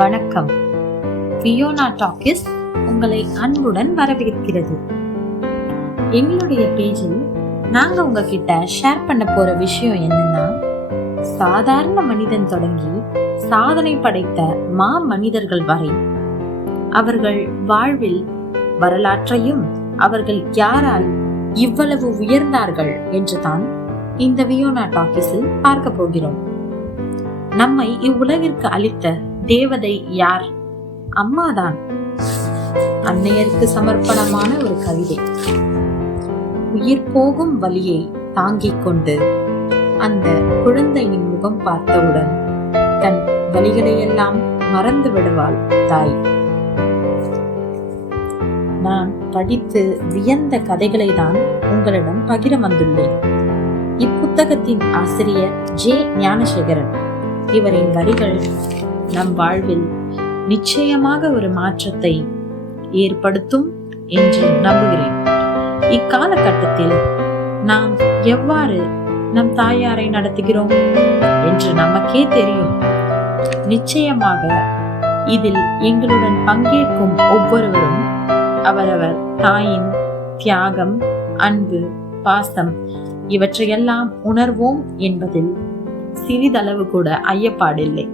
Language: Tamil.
வணக்கம். ஃபியோனா டாக்கிஸ் உங்களை அன்புடன் வரவேற்கிறது. எங்களுடைய பேஜில் நாங்க உங்ககிட்ட ஷேர் பண்ண போற விஷயம் என்னன்னா, சாதாரண மனிதன் தொடங்கி சாதனை படைத்த மா மனிதர்கள் வரை அவர்கள் வாழ்வில் வரலாற்றையும் அவர்கள் யாரால் இவ்வளவு உயர்ந்தார்கள் என்றுதான் இந்த ஃபியோனா டாக்கிஸில் பார்க்க போகிறோம். நம்மை இவ்வுலகிற்கு அளித்த தேவதை யார்? அம்மாதான். அன்னையருக்கு சமர்ப்பணமான ஒரு கவிதை. உயிர் போகும் வலியை தாங்கிக் கொண்டு அந்த குழந்தையின் முகம் பார்த்தவுடன் தன் வலிகளையெல்லாம் மறந்து விடுவாள் தாய். நான் படித்து வியந்த கதைகளை தான் உங்களிடம் பகிர வந்துள்ளேன். இப்புத்தகத்தின் ஆசிரியர் ஜே ஞானசேகரன். இவரின் வரிகள் நம் வாழ்வில் நிச்சயமாக ஒரு மாற்றத்தை ஏற்படுத்தும் என்று நம்புகிறேன். இக்காலகட்டத்தில் நாம் எவ்வாறு நம் தாயாரை நடத்துகிறோம் என்று நமக்கே தெரியும். நிச்சயமாக இதில் எங்களுடன் பங்கேற்கும் ஒவ்வொருவரும் அவரவர் தாயின் தியாகம், அன்பு, பாசம் இவற்றையெல்லாம் உணர்வோம் என்பதில் சிறிதளவு கூட ஐயப்பாடில்லை.